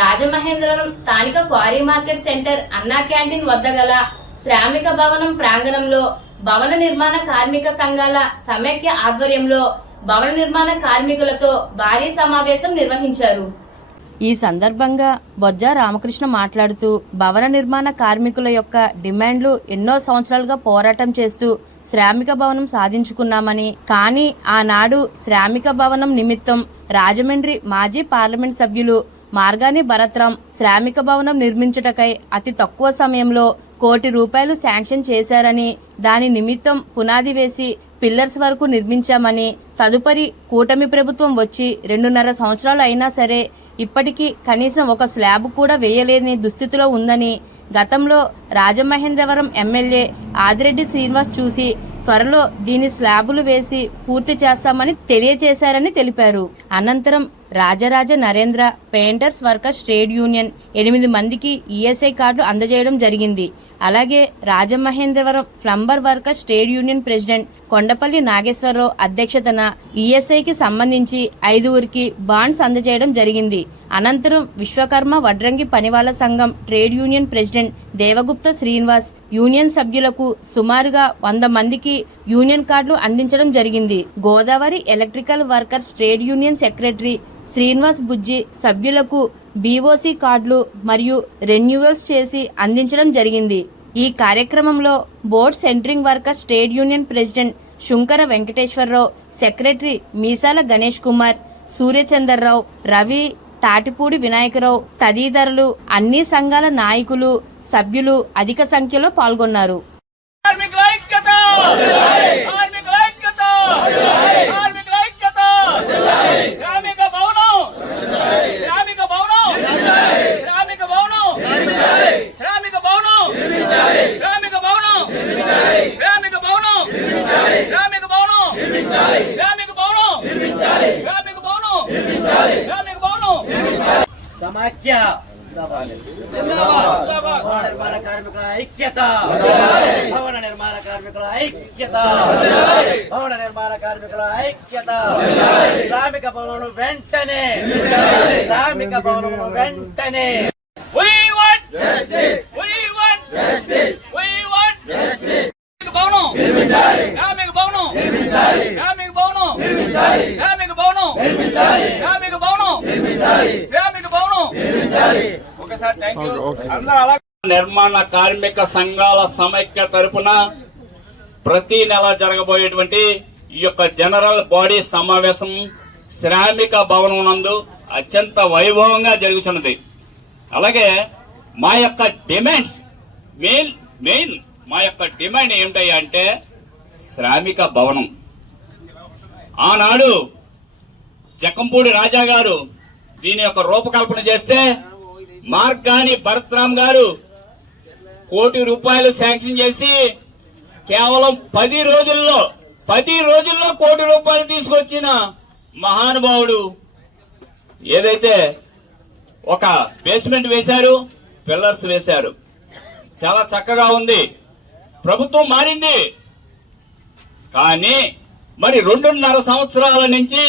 రాజమహేంద్రవరం స్థానిక quarry market centre అన్నా canteen వద్ద గల శ్రామిక భవనం ప్రాంగణంలో భవన నిర్మాణ కార్మిక సంఘాల సమైక్య ఆధ్వర్యంలో భవన నిర్మాణ కార్మికులతో భారీ సమావేశం నిర్వహించారు. ఈ సందర్భంగా బొజ్జ రామకృష్ణ మాట్లాడుతూ భవన నిర్మాణ కార్మికుల యొక్క డిమాండ్లు ఎన్నో సంవత్సరాలుగా పోరాటం చేస్తూ శ్రామిక భవనం సాధించుకున్నామని, కానీ ఆనాడు శ్రామిక భవనం నిమిత్తం రాజమండ్రి మాజీ పార్లమెంట్ సభ్యులు మార్గాని భరత్రాం శ్రామిక భవనం నిర్మించుటకై అతి తక్కువ సమయంలో ₹1 కోటి శాంక్షన్ చేశారని, దాని నిమిత్తం పునాది వేసి పిల్లర్స్ వరకు నిర్మించామని, తదుపరి కూటమి ప్రభుత్వం వచ్చి 2.5 సంవత్సరాలు అయినా సరే ఇప్పటికీ కనీసం ఒక స్లాబ్ కూడా వేయలేని దుస్థితిలో ఉందని, గతంలో రాజమహేంద్రవరం ఎమ్మెల్యే ఆదిరెడ్డి శ్రీనివాస్ చూసి త్వరలో దీని స్లాబులు వేసి పూర్తి చేస్తామని తెలియజేశారని తెలిపారు. అనంతరం Rajaraja Narendra painters workers trade union 8 మందికి ఈఎస్ఐ కార్డులు అందజేయడం జరిగింది. అలాగే Rajamahendravaram plumber workers trade union president Kondapalli Nageswararao అధ్యక్షతన ఈఎస్ఐకి సంబంధించి 5 బాండ్స్ అందజేయడం జరిగింది. అనంతరం విశ్వకర్మ వడ్రంగి పనివాళ్ల సంఘం trade union president Devagupta Srinivas union సభ్యులకు సుమారుగా 100 మందికి యూనియన్ కార్డులు అందించడం జరిగింది. Godavari electrical workers trade union secretary Srinivas Bujji సభ్యులకు బీఓసీ కార్డులు మరియు రెన్యువల్స్ చేసి అందించడం జరిగింది. ఈ కార్యక్రమంలో board centering workers trade union president Shunkara Venkateswararao, secretary Meesala Ganesh Kumar, Suryachandrarao, Ravi, Tatipudi Vinayakarao తదితరులు అన్ని సంఘాల నాయకులు, సభ్యులు అధిక సంఖ్యలో పాల్గొన్నారు. సమాఖ్య నిర్మాణ కార్మికుల ఐక్యత, భవన నిర్మాణ కార్మికుల ఐక్యత, భవన నిర్మాణ కార్మికుల ఐక్యత. శ్రామిక భవనం వెంటనే, శ్రామిక భవనం వెంటనే. నిర్మాణ కార్మిక సంఘాల సమైక్య తరపున ప్రతి నెల జరగబోయేటువంటి ఈ యొక్క జనరల్ బాడీ సమావేశం శ్రామిక భవనం నందు అత్యంత వైభవంగా జరుగుతున్నది. అలాగే మా యొక్క డిమాండ్స్ మెయిన్ మా యొక్క డిమాండ్ ఏమిటయ్యా అంటే శ్రామిక భవనం. ఆనాడు జకంపూడి రాజా గారు దీని యొక్క రూపకల్పన చేస్తే మార్గాని భరత్రాం గారు ₹1 కోటి శాంక్షన్ చేసి కేవలం 10 రోజుల్లో ₹1 కోటి తీసుకొచ్చిన మహానుభావుడు. ఏదైతే ఒక బేస్మెంట్ వేశారు, పిల్లర్స్ వేశారు, చాలా చక్కగా ఉంది. ప్రభుత్వం మారింది, కానీ మరి 2.5 సంవత్సరాల నుంచి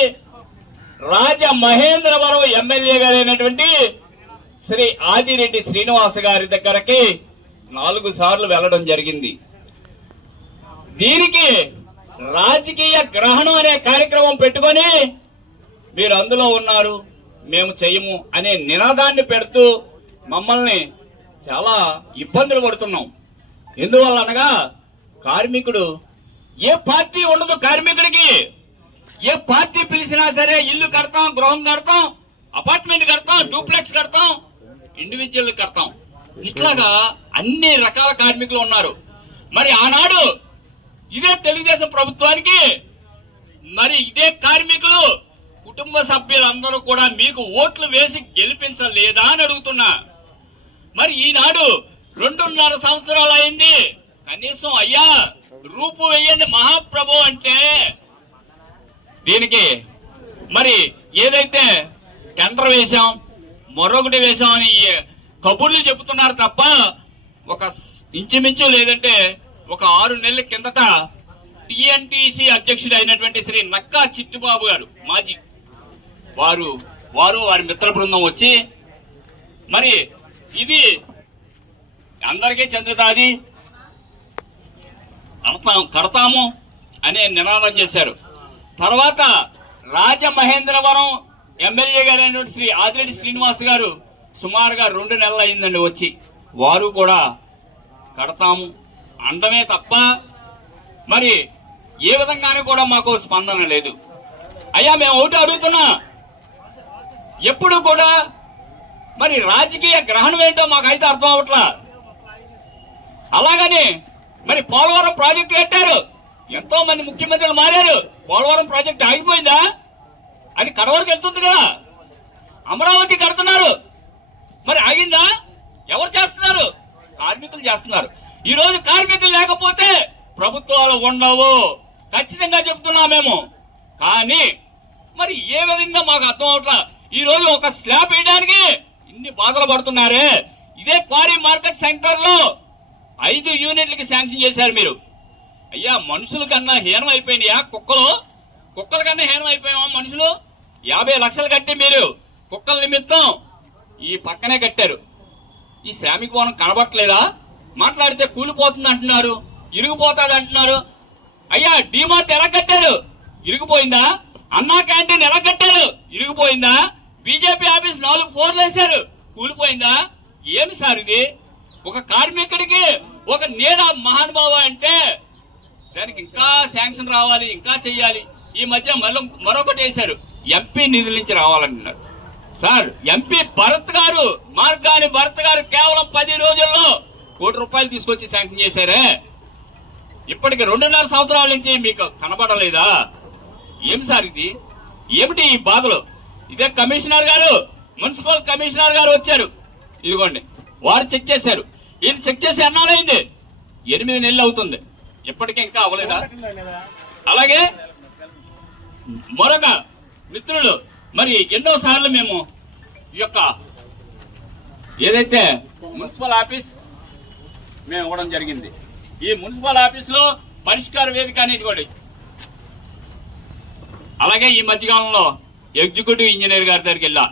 రాజమహేంద్రవరం ఎమ్మెల్యే గారైనటువంటి శ్రీ ఆదిరెడ్డి శ్రీనివాస్ గారి దగ్గరకి 4 సార్లు వెళ్లడం జరిగింది. దీనికి రాజకీయ గ్రహణం అనే కార్యక్రమం పెట్టుకొని మీరు అందులో ఉన్నారు, మేము చెయ్యము అనే నినాదాన్ని పెడుతూ మమ్మల్ని చాలా ఇబ్బందులు పడుతున్నాం. ఎందువల్ల అనగా కార్మికుడు ఏ పార్టీ ఉండదు, కార్మికుడికి ఏ పార్టీ పిలిచినా సరే ఇల్లు కడతాం, గృహం కడతాం, అపార్ట్మెంట్ కడతాం, డూప్లెక్స్ కడతాం, ఇండివిజువల్ కడతాం. ఇట్లాగా అన్ని రకాల కార్మికులు ఉన్నారు. మరి ఆనాడు ఇదే తెలుగుదేశం ప్రభుత్వానికి మరి ఇదే కార్మికులు కుటుంబ సభ్యులందరూ కూడా మీకు ఓట్లు వేసి గెలిపించలేదా అని అడుగుతున్నా. మరి ఈనాడు 2.5 సంవత్సరాలు అయింది, కనీసం అయ్యా రూపు వేయండి మహాప్రభు అంటే దీనికి మరి ఏదైతే టెండర్ వేశాం, మరొకటి వేశామని కబుర్లు చెబుతున్నారు తప్ప ఒక ఇంచుమించు లేదంటే ఒక 6 నెలల కిందట టిఎన్టీసీ అధ్యక్షుడు అయినటువంటి శ్రీ నక్కా చిట్టుబాబు గారు మాజీ వారి మిత్ర బృందం వచ్చి మరి ఇది అందరికీ చెందుతాది, కడతాము అనే నినాదం చేశారు. తర్వాత రాజమహేంద్రవరం ఎమ్మెల్యే గారైనటువంటి శ్రీ ఆదిరెడ్డి శ్రీనివాస్ గారు సుమారుగా 2 నెలలు అయిందండి వచ్చి, వారు కూడా కడతాము అండమే తప్ప మరి ఏ విధంగానూ కూడా మాకు స్పందన లేదు. అయ్యా మేము ఒకటి అడుగుతున్నా, ఎప్పుడు కూడా మరి రాజకీయ గ్రహణం ఏంటో మాకైతే అర్థం అవట్లా. అలాగని మరి పోలవరం ప్రాజెక్టు కట్టారు, ఎంతో మంది ముఖ్యమంత్రులు మారారు, పోలవరం ప్రాజెక్టు ఆగిపోయిందా? అది కడవరకు వెళ్తుంది కదా. అమరావతి కడుతున్నారు, మరి ఆగిందా? ఎవరు చేస్తున్నారు? కార్మికులు చేస్తున్నారు. ఈ రోజు కార్మికులు లేకపోతే ప్రభుత్వాలు ఉండవు, ఖచ్చితంగా చెప్తున్నాం మేము. కానీ మరి ఏ విధంగా మాకు అర్థం అవట్లా. ఈ రోజు ఒక స్లాబ్ వేయడానికి ఇన్ని బాధలు పడుతున్నారే. ఇదే క్వారీ మార్కెట్ సెంటర్ లో 5 యూనిట్లకి శాంక్షన్ చేశారు మీరు. అయ్యా మనుషుల కన్నా హీనం అయిపోయినాయా కుక్కలు? కుక్కల కన్నా హీనం అయిపోయామా మనుషులు? 50 లక్షలు కట్టి మీరు కుక్కల నిమిత్తం ఈ పక్కనే కట్టారు. ఈ శ్రామిక భవనం కనబట్టలేదా? మాట్లాడితే కూలిపోతుంది అంటున్నారు, ఇరిగిపోతుంది అంటున్నారు. అయ్యా డిమార్ట్ ఎలా కట్టారు? ఇరిగిపోయిందా? అన్నా క్యాంటీన్ ఎలా కట్టారు? ఇరిగిపోయిందా? బీజేపీ ఆఫీస్ 4 ఫ్లోర్లు వేశారు, కూలిపోయిందా? ఏమి సార్ ఇది? ఒక కార్మికుడికి ఒక నీడ మహానుభావ అంటే దానికి ఇంకా శాంక్షన్ రావాలి, ఇంకా చెయ్యాలి. ఈ మధ్య మరొకటి వేశారు, ఎంపీ నిధుల నుంచి రావాలంటున్నారు. సార్ ఎంపీ భరత్ గారు, మార్గాని భరత్ గారు కేవలం 10 రోజుల్లో ₹1 కోటి తీసుకొచ్చి శాంక్షన్ చేశారే. ఇప్పటికి 2.5 సంవత్సరాల నుంచి మీకు కనబడలేదా? ఏమి సార్ ఇది? ఏమిటి ఈ బాధలు? ఇదే కమిషనర్ గారు, మున్సిపల్ కమిషనర్ గారు వచ్చారు, ఇదిగోండి వారు చెక్ చేశారు. ఈయన చెక్ చేసి ఎన్నాళ్ళైంది? 8 నెలలు అవుతుంది, ఇప్పటికీ ఇంకా అవ్వలేదా? అలాగే మరొక మిత్రులు మరి ఎన్నో సార్లు మేము ఈ యొక్క ఏదైతే మున్సిపల్ ఆఫీస్ మేము ఇవ్వడం జరిగింది. ఈ మున్సిపల్ ఆఫీస్ లో పరిష్కార వేదిక అనేది కూడా, అలాగే ఈ మధ్యకాలంలో ఎగ్జిక్యూటివ్ ఇంజనీర్ గారి దగ్గరికి వెళ్ళా,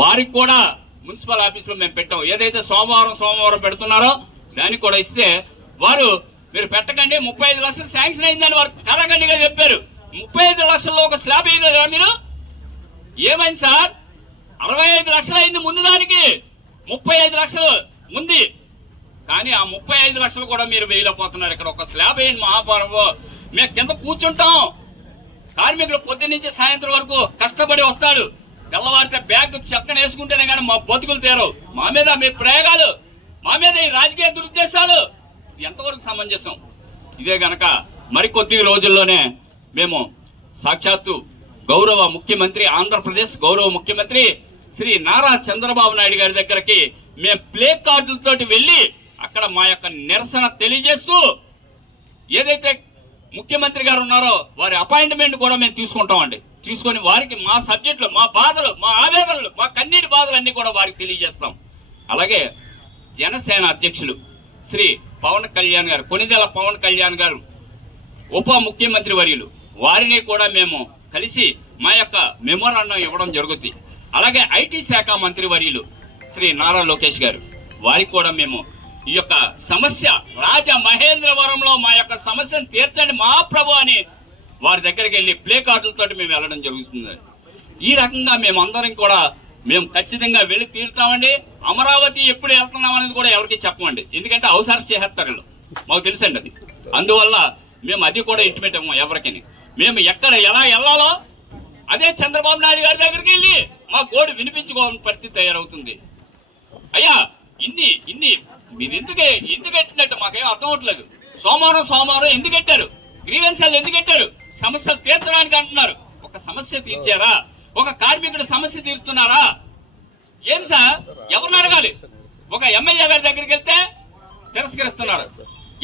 వారికి కూడా మున్సిపల్ ఆఫీస్ లో మేము పెట్టాం. ఏదైతే సోమవారం పెడుతున్నారో దానికి కూడా ఇస్తే వారు మీరు పెట్టకండి, 35 లక్షలు శాంక్షన్ అయిందని వారు కరాఖండిగా చెప్పారు. 35 లక్షల్లో ఒక స్లాబ్ వేయలేదా మీరు? ఏమైంది సార్? 65 లక్షలు అయింది ముందు దానికి, 35 లక్షలు ఉంది. కానీ ఆ 35 లక్షలు కూడా మీరు వేయలేకపోతున్నారు. ఇక్కడ ఒక స్లాబ్ వేయండి మహాపర్వం, మేము కింద కూర్చుంటాం. కార్మికుడు పొద్దున్న నుంచి సాయంత్రం వరకు కష్టపడి వస్తాడు, తెల్లవారితే బ్యాగ్ చక్కన వేసుకుంటేనే కానీ మా బతుకులు తీరవు. మా మీద మీ ప్రయోగాలు, మా మీద ఈ రాజకీయ దురుద్దేశాలు ఎంతవరకు సమంజసం? ఇదే గనక మరికొద్ది రోజుల్లోనే మేము సాక్షాత్తు గౌరవ ముఖ్యమంత్రి, ఆంధ్రప్రదేశ్ గౌరవ ముఖ్యమంత్రి శ్రీ నారా చంద్రబాబు నాయుడు గారి దగ్గరికి మేము ప్లే కార్డులతోటి వెళ్లి అక్కడ మా యొక్క నిరసన తెలియజేస్తూ, ఏదైతే ముఖ్యమంత్రి గారు ఉన్నారో వారి అపాయింట్మెంట్ కూడా మేము తీసుకుంటామండి. తీసుకొని వారికి మా సబ్జెక్టులు, మా బాధలు, మా ఆవేదనలు, మా కన్నీటి బాధలు అన్ని కూడా వారికి తెలియజేస్తాం. అలాగే జనసేన అధ్యక్షులు శ్రీ పవన్ కళ్యాణ్ గారు, కొనిదెల పవన్ కళ్యాణ్ గారు ఉప ముఖ్యమంత్రి వర్యులు, వారిని కూడా మేము కలిసి మా యొక్క మెమోరాండం ఇవ్వడం జరుగుతుంది. అలాగే ఐటీ శాఖ మంత్రి వర్యులు శ్రీ నారా లోకేష్ గారు, వారికి కూడా మేము ఈ యొక్క సమస్య రాజమహేంద్రవరంలో మా యొక్క సమస్యను తీర్చండి మహాప్రభు అని వారి దగ్గరికి వెళ్ళి ప్లే కార్డులతో మేము వెళ్ళడం జరుగుతుంది. ఈ రకంగా మేము అందరం కూడా మేము ఖచ్చితంగా వెళ్ళి తీరుతామండి. అమరావతి ఎప్పుడు వెళ్తున్నాం అనేది కూడా ఎవరికి చెప్పమండి, ఎందుకంటే అవసరం చేస్తారు, మాకు తెలుసండి అది. అందువల్ల మేము అది కూడా ఇంటిమేట్ ఇవ్వము ఎవరికి. మేము ఎక్కడ ఎలా వెళ్ళాలో అదే చంద్రబాబు నాయుడు గారి దగ్గరికి వెళ్ళి మా గోడు వినిపించుకోవాలని పరిస్థితి తయారవుతుంది. అయ్యా ఇన్ని మీరు ఎందుకు ఎట్టినట్టు మాకేం అర్థం అవట్లేదు. సోమవారం ఎందుకు పెట్టారు? గ్రీవెన్సాలు ఎందుకు పెట్టారు? సమస్యలు తీర్చడానికి అంటున్నారు. ఒక సమస్య తీర్చారా? ఒక కార్మికుడు సమస్య తీరుతున్నారా? ఏం సార్, ఎవరిని అడగాలి? ఒక ఎమ్మెల్యే గారి దగ్గరికి వెళ్తే తిరస్కరిస్తున్నారు.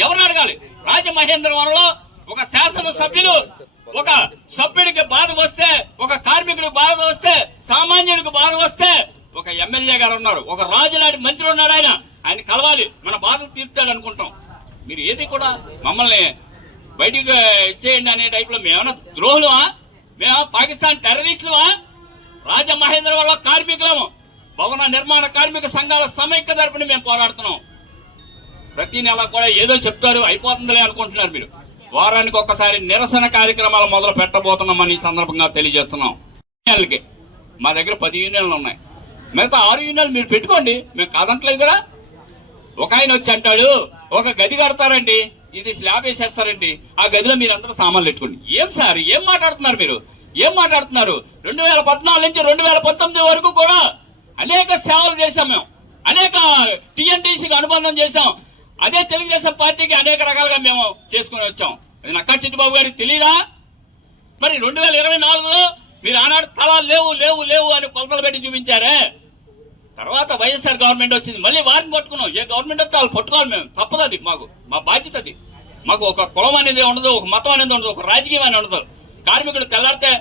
ఎవరిని అడగాలి? రాజమహేంద్రవరంలో ఒక శాసన సభ్యులు, ఒక సభ్యుడికి బాధ వస్తే, ఒక కార్మికుడికి బాధ వస్తే, సామాన్యుడికి బాధ వస్తే ఒక ఎమ్మెల్యే గారు ఉన్నారు, ఒక రాజులాంటి మంత్రి ఉన్నాడు, ఆయన కలవాలి, మన బాధలు తీర్తాడు అనుకుంటాం. మీరు ఏది కూడా మమ్మల్ని బయటికి ఇచ్చేయండి అనే టైప్ లో మేమేమన్నా ద్రోహులమా? మేము పాకిస్తాన్ టెర్రరిస్టులమా? రాజమహేంద్రవరంలో కార్మికులము, భవన నిర్మాణ కార్మిక సంఘాల సమైక్య తరపున మేము పోరాడుతున్నాం. ప్రతి నెల కూడా ఏదో చెప్తారు, అయిపోతుందిలే అనుకుంటున్నారు మీరు. వారానికి ఒక్కసారి నిరసన కార్యక్రమాలు మొదలు పెట్టబోతున్నామని ఈ సందర్భంగా తెలియజేస్తున్నాం. యూనియన్లకి మా దగ్గర 10 యూనియన్లు ఉన్నాయి. మిగతా 6 యూనియన్లు మీరు పెట్టుకోండి, మేము కాదంటలేదు కదా. ఒక ఆయన వచ్చి అంటాడు, ఒక గది కడతారండి, ఇది స్లాబ్ వేసేస్తారండి, ఆ గదిలో మీరందరూ సామాన్లు పెట్టుకోండి. ఏం సార్, ఏం మాట్లాడుతున్నారు మీరు? ఏం మాట్లాడుతున్నారు? 2014 నుంచి 2019 వరకు కూడా అనేక సేవలు చేశాం మేము, అనేక టీఎన్టీసీకి అనుబంధం చేశాం. అదే తెలుగుదేశం పార్టీకి అనేక రకాలుగా మేము చేసుకుని వచ్చాం. అది నక్కా చిట్టిబాబు గారికి తెలియదా? మరి 2024లో మీరు ఆనాడు తలాలు లేవు లేవు లేవు అని కొలతలు పెట్టి చూపించారే. తర్వాత వైఎస్ఆర్ గవర్నమెంట్ వచ్చింది, మళ్ళీ వారిని పట్టుకున్నాం. ఏ గవర్నమెంట్ వస్తే వాళ్ళు పట్టుకోవాలి, మేము తప్పదు, అది మాకు మా బాధ్యత. అది మాకు ఒక కులం అనేది ఉండదు, ఒక మతం అనేది ఉండదు, ఒక రాజకీయం అనేది ఉండదు. కార్మికుడు తెల్లారితే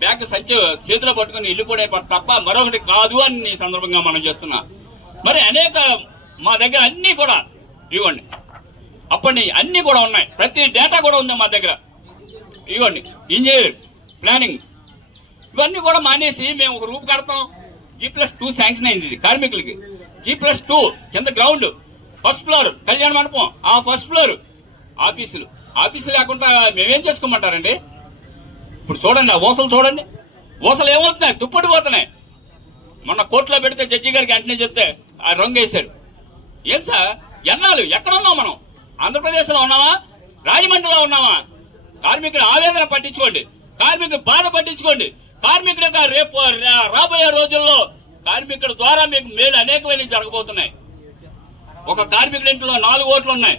బ్యాగ్ సంచి చేతిలో పట్టుకుని వెళ్ళిపోడే తప్ప మరొకటి కాదు అని ఈ సందర్భంగా మనం చేస్తున్నా. మరి అనేక మా దగ్గర అన్ని కూడా ఇవ్వండి, అప్పటి అన్ని కూడా ఉన్నాయి, ప్రతి డేటా కూడా ఉంది మా దగ్గర. ఇవ్వండి, ఇంజనీర్ ప్లానింగ్ ఇవన్నీ కూడా మానేసి మేము ఒక రూపు కడతాం. G+2 శాంక్షన్ అయింది ఇది కార్మికులకి. G+2 కింద గ్రౌండ్, ఫస్ట్ ఫ్లోర్ కళ్యాణ మండపం, ఆ ఫస్ట్ ఫ్లోర్ ఆఫీసులు లేకుండా మేమేం చేసుకోమంటారండి? ఇప్పుడు చూడండి, ఆ ఊసలు చూడండి, ఊసలు ఏమవుతున్నాయి? తుప్పడిపోతున్నాయి. మొన్న కోర్టులో పెడితే జడ్జి గారికి వెంటనే చెప్తే ఆ రంగు వేశారు. ఏం సార్, ఎన్నాళ్ళు ఎక్కడ ఉన్నాం మనం? ఆంధ్రప్రదేశ్ లో ఉన్నావా, రాజమండ్రిలో ఉన్నావా? కార్మికుల ఆవేదన పట్టించుకోండి, కార్మికుల బాధ పట్టించుకోండి. కార్మికుడు రేపు రాబోయే రోజుల్లో కార్మికుడి ద్వారా మీకు మేలు అనేకమైన జరగబోతున్నాయి. ఒక కార్మికుడి ఇంట్లో 4 ఓట్లు ఉన్నాయి.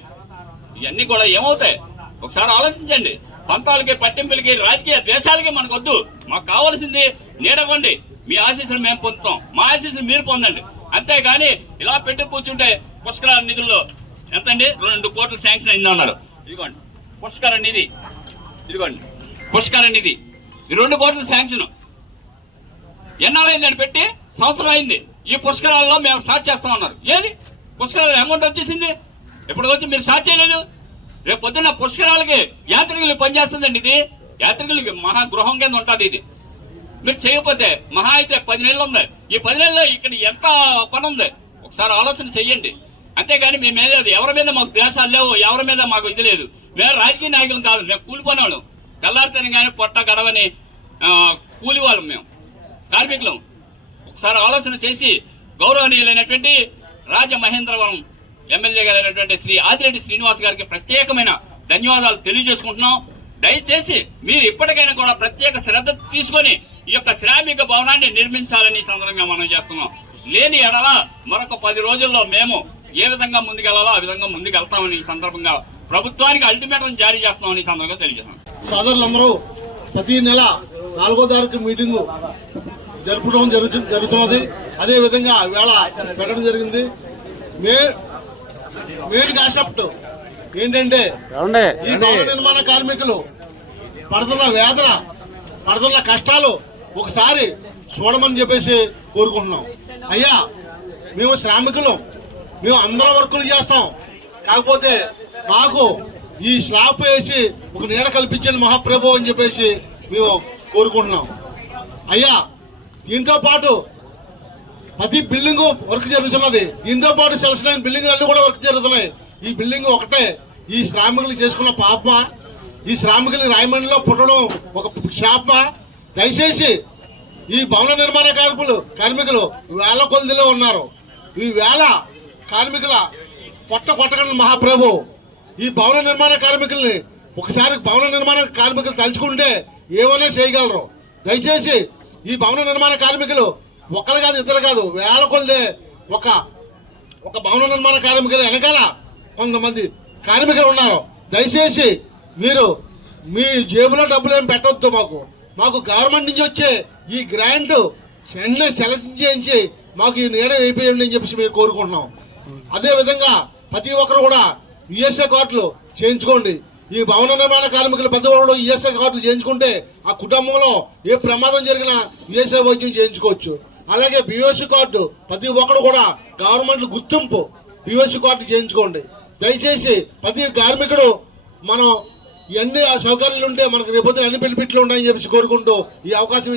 ఇవన్నీ కూడా ఏమవుతాయి? ఒకసారి ఆలోచించండి. పంతాలకి, పట్టింపులకి, రాజకీయ ద్వేషాలకి మనకు వద్దు. మాకు కావాల్సింది నీడవండి. మీ ఆశీస్సులు మేము పొందుతాం, మా ఆశీస్సులు మీరు పొందండి. అంతేగాని ఇలా పెట్టి కూర్చుంటే పుష్కర నిధుల్లో ఎంతండి? 2 కోట్లు శాంక్షన్ అయిందన్నారు. ఇదిగోండి పుష్కర నిధి, ఇదిగోండి పుష్కర నిధి, 2 కోట్ల శాంక్షన్. ఎన్నాళ్ళైందని పెట్టి? సంవత్సరం అయింది. ఈ పుష్కరాల్లో మేము స్టార్ట్ చేస్తామన్నారు. ఏది పుష్కరాలు అమౌంట్ వచ్చేసింది? ఇప్పుడు వచ్చి మీరు స్టార్ట్ చేయలేదు. రేపు పొద్దున్న పుష్కరాలకి యాత్రికులు పనిచేస్తుందండి. ఇది యాత్రికులకి మహా గృహం కింద ఉంటుంది. ఇది మీరు చేయకపోతే మహా అయితే 10 నెలలు ఉంది. ఈ 10 నెలల్లో ఇక్కడ ఎంత పని ఉంది ఒకసారి ఆలోచన చెయ్యండి. అంతేగాని మీ మీద ఎవరి మీద మాకు ద్వేషాలు లేవు, ఎవరి మీద మాకు ఇది లేదు. మేము రాజకీయ నాయకులు కాదు, మేము కూలిపోయినాళ్ళం. తెల్లారితేనే కానీ పొట్ట గడవని కూలి వాళ్ళం, మేము కార్మికులం. ఒకసారి ఆలోచన చేసి గౌరవనీయులైనటువంటి రాజమహేంద్రవరం ఎమ్మెల్యే గారైనటువంటి శ్రీ ఆదిరెడ్డి శ్రీనివాస్ గారికి ప్రత్యేకమైన ధన్యవాదాలు తెలియజేసుకుంటున్నాం. దయచేసి మీరు ఇప్పటికైనా కూడా ప్రత్యేక శ్రద్ధ తీసుకొని ఈ యొక్క శ్రామిక భవనాన్ని నిర్మించాలని సందర్భంగా మనం చేస్తున్నాం. లేని ఎడల మరొక 10 రోజుల్లో మేము ఏ విధంగా ముందుకెళ్లాలో ఆ విధంగా ముందుకెళ్తామని ఈ సందర్భంగా ప్రభుత్వానికి అల్టిమేటం జారీ చేస్తామని ఈ సందర్భంగా తెలియజేస్తున్నాం. సోదరులందరూ ప్రతి నెల 4వ తారీఖు మీటింగు జరపడం జరుగుతున్నది. అదే విధంగా వేళ పెట్టడం జరిగింది. మెయిన్ కాన్సెప్ట్ ఏంటంటే ఈ భవన నిర్మాణ కార్మికులు పడుతున్న వేదన, పడుతున్న కష్టాలు ఒకసారి చూడమని చెప్పేసి కోరుకుంటున్నాం. అయ్యా, మేము శ్రామికులు, మేము అందరం వర్కులు చేస్తాం. కాకపోతే మాకు ఈ స్లాబ్ వేసి ఒక నీడ కల్పించండి మహాప్రభు అని చెప్పేసి మేము కోరుకుంటున్నాం. అయ్యా, దీంతో పాటు ప్రతి బిల్డింగ్ వర్క్ జరుగుతున్నది. దీంతో పాటు సెల్స్ లైన్ బిల్డింగ్ అన్ని కూడా వర్క్ జరుగుతున్నాయి. ఈ బిల్డింగ్ ఒకటే ఈ శ్రామికులు చేసుకున్న పాపమా? ఈ శ్రామికులు రాయమండ్రిలో పుట్టడం ఒక శాపమా? దయచేసి ఈ భవన నిర్మాణ కార్మికులు వేల కొలదిలో ఉన్నారు. ఈ వేల కార్మికుల పొట్ట కొట్టగలను మహాప్రభు. ఈ భవన నిర్మాణ కార్మికుల్ని ఒకసారి భవన నిర్మాణ కార్మికులు తలుచుకుంటే ఏమైనా చేయగలరు. దయచేసి ఈ భవన నిర్మాణ కార్మికులు ఒకరు కాదు, ఇద్దరు కాదు, వేల కొలదే ఒక భవన నిర్మాణ కార్మికులు వెనకాల కొంతమంది కార్మికులు ఉన్నారు. దయచేసి మీరు మీ జేబులో డబ్బులు ఏం పెట్టవద్దు. మాకు గవర్నమెంట్ నుంచి వచ్చే ఈ గ్రాంట్ వెంటనే సెలెక్ట్ చేయించి మాకు ఈ నీడ వేయిపోయండి అని చెప్పేసి మీరు కోరుకుంటున్నాం. అదే విధంగా ప్రతి ఒక్కరు కూడా ఈఎస్ఐ కార్డులు చేయించుకోండి. ఈ భవన నిర్మాణ కార్మికులు పెద్దవాళ్ళు ఈఎస్ఐ కార్డులు చేయించుకుంటే ఆ కుటుంబంలో ఏ ప్రమాదం జరిగినా ఈఎస్ఐ వైద్యం చేయించుకోవచ్చు. అలాగే బిఓసి కార్డు ప్రతి ఒక్కరు కూడా గవర్నమెంట్ గుర్తింపు బిఓసి కార్డు చేయించుకోండి. దయచేసి ప్రతి కార్మికుడు మనం ఇవన్నీ సౌకర్యాలు ఉంటే మనకు రేపొద్దున అన్ని బెనిఫిట్లు ఉంటాయని చెప్పేసి కోరుకుంటూ ఈ అవకాశం